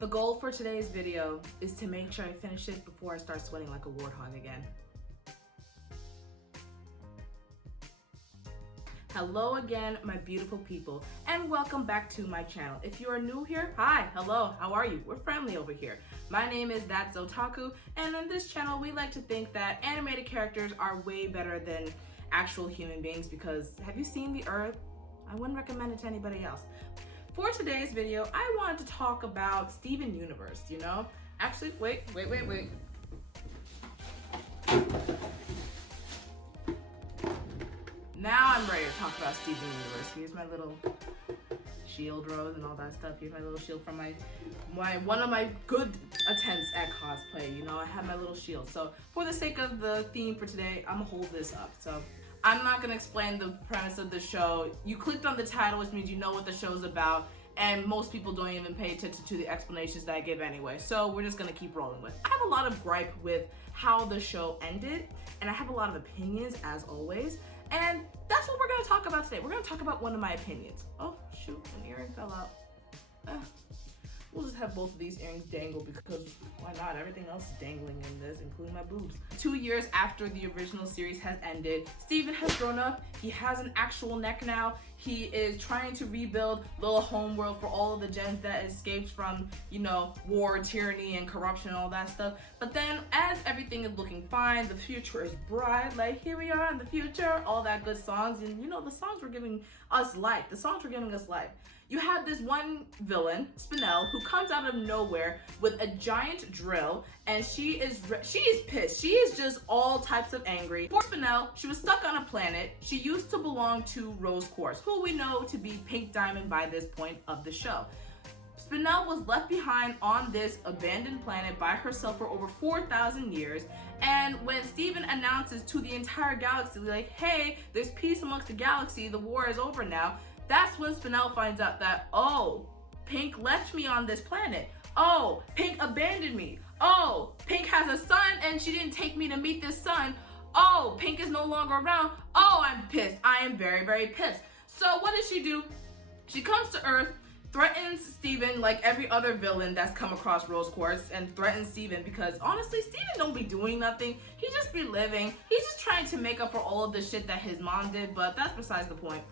The goal for today's video is to make sure I finish it before I start sweating like a warthog again. Hello again, my beautiful people, and welcome back to my channel. If you are new here, hi, hello, how are you? We're friendly over here. My name is That's Otaku, and on this channel, we like to think that animated characters are way better than actual human beings because have you seen the Earth? I wouldn't recommend it to anybody else. For today's video, I wanted to talk about Steven Universe, you know? Actually, wait. Now I'm ready to talk about Steven Universe. Here's my little shield rose and all that stuff. Here's my little shield from one of my good attempts at cosplay. You know, I have my little shield. So for the sake of the theme for today, I'm gonna hold this up. So I'm not gonna explain the premise of the show. You clicked on the title, which means you know what the show's about, and most people don't even pay attention to the explanations that I give anyway. So we're just gonna keep rolling with. I have a lot of gripe with how the show ended, and I have a lot of opinions as always. And that's what we're gonna talk about today. We're gonna talk about one of my opinions. Oh shoot, an earring fell out. We'll just have both of these earrings dangle because why not? Everything else is dangling in this, including my boobs. 2 years after the original series has ended, Steven has grown up. He has an actual neck now. He is trying to rebuild little homeworld for all of the gens that escaped from, you know, war, tyranny, and corruption and all that stuff. But then as everything is looking fine, the future is bright, like here we are in the future, all that good songs. And you know, the songs were giving us life. You have this one villain, Spinel, who comes out of nowhere with a giant drill, and she is pissed. She is just all types of angry. For Spinel, she was stuck on a planet. She used to belong to Rose Quartz, who we know to be Pink Diamond by this point of the show. Spinel was left behind on this abandoned planet by herself for over 4,000 years, and when Steven announces to the entire galaxy, like, hey, there's peace amongst the galaxy, the war is over now, that's when Spinel finds out that, oh, Pink left me on this planet. Oh, Pink abandoned me. Oh, Pink has a son and she didn't take me to meet this son. Oh, Pink is no longer around. Oh, I'm pissed. I am very, very pissed. So what does she do? She comes to Earth, threatens Steven like every other villain that's come across Rose Quartz, and threatens Steven because honestly, Steven don't be doing nothing. He just be living. He's just trying to make up for all of the shit that his mom did, but that's besides the point.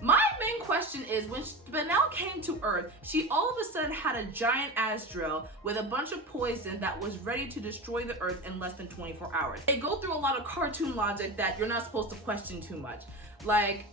My main question is, when Spinel came to Earth, she all of a sudden had a giant ass drill with a bunch of poison that was ready to destroy the Earth in less than 24 hours. They go through a lot of cartoon logic that you're not supposed to question too much. Like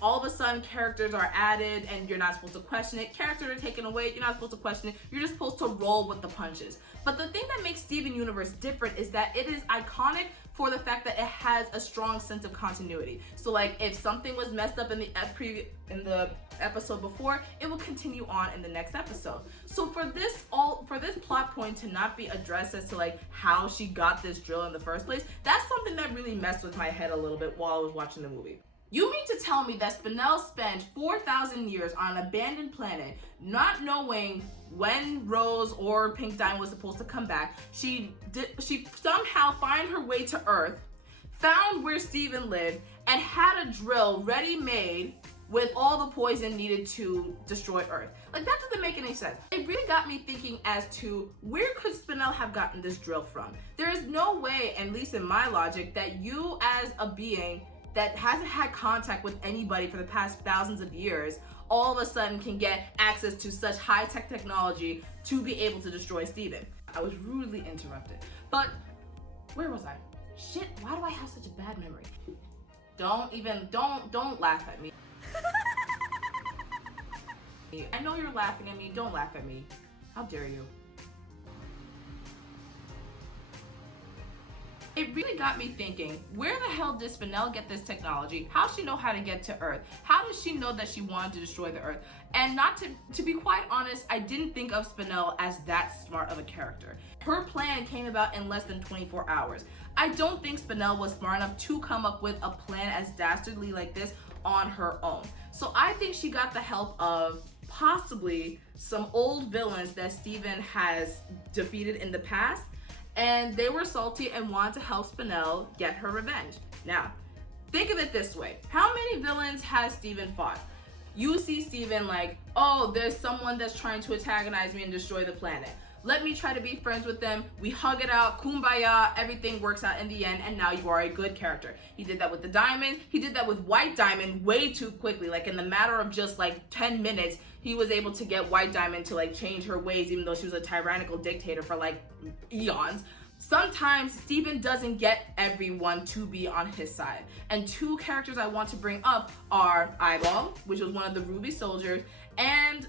all of a sudden characters are added and you're not supposed to question it. Characters are taken away, you're not supposed to question it. You're just supposed to roll with the punches. But the thing that makes Steven Universe different is that it is iconic for the fact that it has a strong sense of continuity. So like if something was messed up in the episode before, it will continue on in the next episode. So for this plot point to not be addressed as to like how she got this drill in the first place, that's something that really messed with my head a little bit while I was watching the movie. You mean to tell me that Spinel spent 4,000 years on an abandoned planet, not knowing when Rose or Pink Diamond was supposed to come back? She somehow found her way to Earth, found where Steven lived, and had a drill ready-made with all the poison needed to destroy Earth. Like, that doesn't make any sense. It really got me thinking as to where could Spinel have gotten this drill from? There is no way, at least in my logic, that you as a being that hasn't had contact with anybody for the past thousands of years all of a sudden can get access to such high-tech technology to be able to destroy Steven. I was rudely interrupted. But where was I? Shit, why do I have such a bad memory? Don't laugh at me. I know you're laughing at me, don't laugh at me. How dare you? It really got me thinking, where the hell did Spinel get this technology? How does she know how to get to Earth? How does she know that she wanted to destroy the Earth? And not to be quite honest, I didn't think of Spinel as that smart of a character. Her plan came about in less than 24 hours. I don't think Spinel was smart enough to come up with a plan as dastardly like this on her own. So I think she got the help of possibly some old villains that Steven has defeated in the past, and they were salty and wanted to help Spinel get her revenge. Now, think of it this way. How many villains has Steven fought? You see Steven like, oh, there's someone that's trying to antagonize me and destroy the planet. Let me try to be friends with them. We hug it out, kumbaya, everything works out in the end, and now you are a good character. He did that with the Diamond. He did that with White Diamond way too quickly. Like in the matter of just like 10 minutes, he was able to get White Diamond to like change her ways, even though she was a tyrannical dictator for like eons. Sometimes Steven doesn't get everyone to be on his side. And two characters I want to bring up are Eyeball, which was one of the Ruby soldiers, and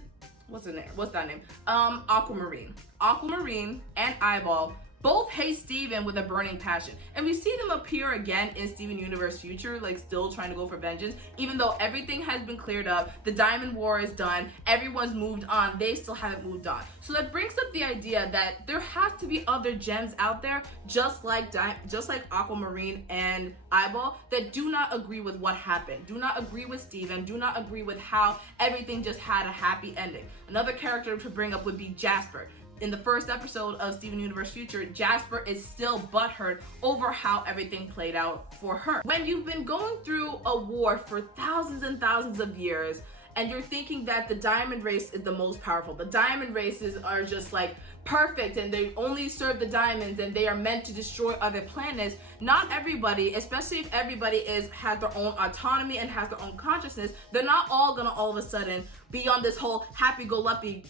what's that name? Aquamarine. Aquamarine and Eyeball both hate Steven with a burning passion. And we see them appear again in Steven Universe Future, like still trying to go for vengeance. Even though everything has been cleared up, the Diamond War is done, everyone's moved on, they still haven't moved on. So that brings up the idea that there has to be other gems out there, just like Aquamarine and Eyeball, that do not agree with what happened, do not agree with Steven, do not agree with how everything just had a happy ending. Another character to bring up would be Jasper. In the first episode of Steven Universe Future, Jasper is still butthurt over how everything played out for her. When you've been going through a war for thousands and thousands of years, and you're thinking that the Diamond Race is the most powerful, the Diamond Races are just like perfect and they only serve the diamonds and they are meant to destroy other planets. Not everybody, especially if everybody has their own autonomy and has their own consciousness, they're not all gonna all of a sudden be on this whole happy-go-lucky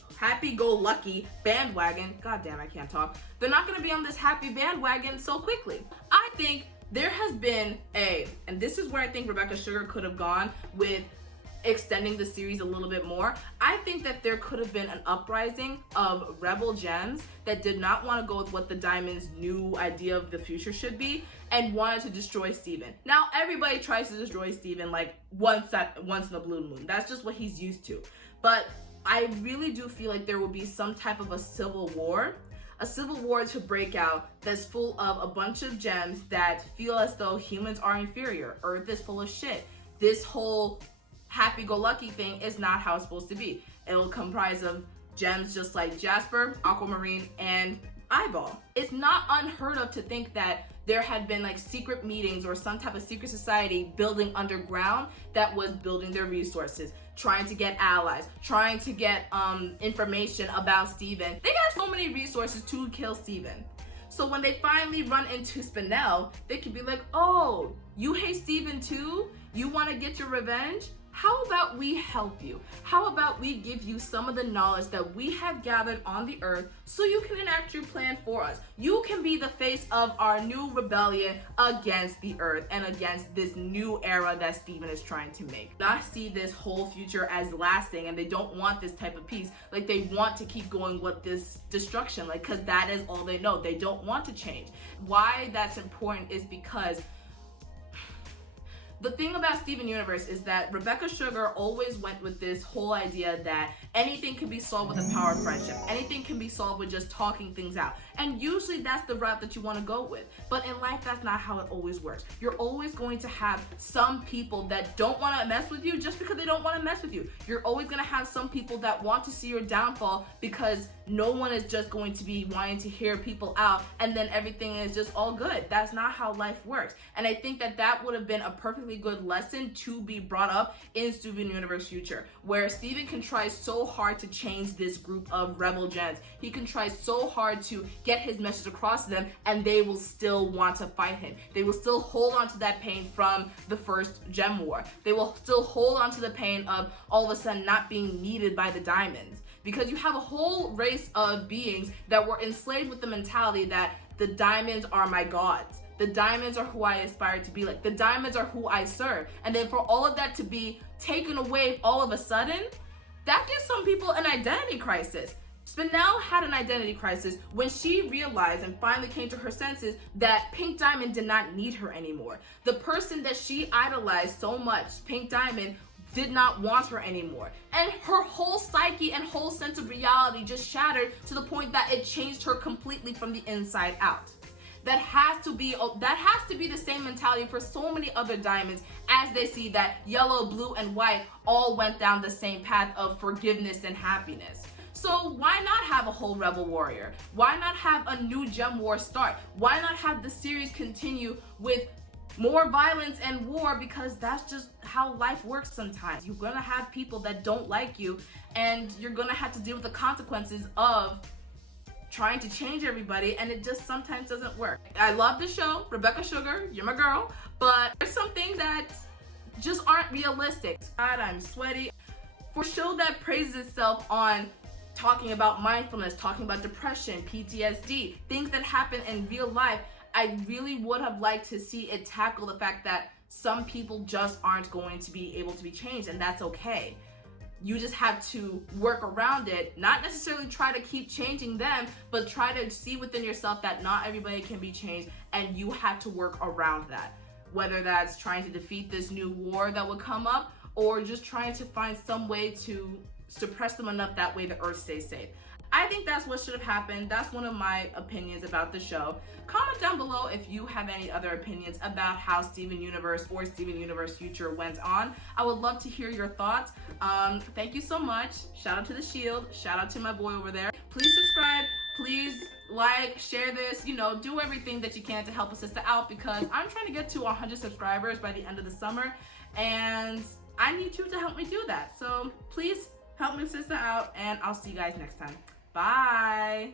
bandwagon. God damn, I can't talk. They're not gonna be on this happy bandwagon so quickly. I think there has been and this is where I think Rebecca Sugar could have gone with extending the series a little bit more. I think that there could have been an uprising of rebel gems that did not want to go with what the Diamond's new idea of the future should be and wanted to destroy Steven. Now everybody tries to destroy Steven like once in a blue moon. That's just what he's used to. But I really do feel like there will be some type of a civil war to break out that's full of a bunch of gems that feel as though humans are inferior. Earth is full of shit. This whole happy-go-lucky thing is not how it's supposed to be. It'll comprise of gems just like Jasper, Aquamarine, and Eyeball. It's not unheard of to think that there had been like secret meetings or some type of secret society building underground that was building their resources, trying to get allies, trying to get information about Steven. They got so many resources to kill Steven. So when they finally run into Spinel, they could be like, oh, you hate Steven too? You want to get your revenge? How about we help you? How about we give you some of the knowledge that we have gathered on the earth so you can enact your plan for us? You can be the face of our new rebellion against the earth and against this new era that Steven is trying to make. I see this whole future as lasting, and they don't want this type of peace. Like, they want to keep going with this destruction, like, because that is all they know. They don't want to change. Why that's important is because the thing about Steven Universe is that Rebecca Sugar always went with this whole idea that anything can be solved with the power of friendship. Anything can be solved with just talking things out. And usually that's the route that you want to go with. But in life, that's not how it always works. You're always going to have some people that don't want to mess with you just because they don't want to mess with you. You're always going to have some people that want to see your downfall because no one is just going to be wanting to hear people out and then everything is just all good. That's not how life works. And I think that that would have been a perfectly good lesson to be brought up in Steven Universe Future, where Steven can try so hard to change this group of rebel gens. He can try so hard to get his message across to them, and they will still want to fight him. They will still hold on to that pain from the first gem war. They will still hold on to the pain of all of a sudden not being needed by the diamonds. Because you have a whole race of beings that were enslaved with the mentality that the diamonds are my gods. The diamonds are who I aspire to be like. The diamonds are who I serve. And then for all of that to be taken away all of a sudden, that gives some people an identity crisis. Spinel had an identity crisis when she realized and finally came to her senses that Pink Diamond did not need her anymore. The person that she idolized so much, Pink Diamond, did not want her anymore. And her whole psyche and whole sense of reality just shattered to the point that it changed her completely from the inside out. That has to be the same mentality for so many other diamonds, as they see that yellow, blue, and white all went down the same path of forgiveness and happiness. So why not have a whole rebel warrior? Why not have a new gem war start? Why not have the series continue with more violence and war? Because that's just how life works sometimes. You're gonna have people that don't like you, and you're gonna have to deal with the consequences of trying to change everybody, and it just sometimes doesn't work. I love the show, Rebecca Sugar, you're my girl, but there's some things that just aren't realistic. God, I'm sweaty. For a show that praises itself on talking about mindfulness, talking about depression, PTSD, things that happen in real life, I really would have liked to see it tackle the fact that some people just aren't going to be able to be changed, and that's okay. You just have to work around it, not necessarily try to keep changing them, but try to see within yourself that not everybody can be changed, and you have to work around that. Whether that's trying to defeat this new war that would come up, or just trying to find some way to suppress them enough that way the earth stays safe. I think that's what should have happened. That's one of my opinions about the show. Comment down below if you have any other opinions about how Steven Universe or Steven Universe Future went on. I would love to hear your thoughts. Thank you so much. Shout out to the Shield. Shout out to my boy over there. Please subscribe. Please like, share this, do everything that you can to help a sister out, because I'm trying to get to 100 subscribers by the end of the summer, and I need you to help me do that. So please help my sister out, and I'll see you guys next time. Bye.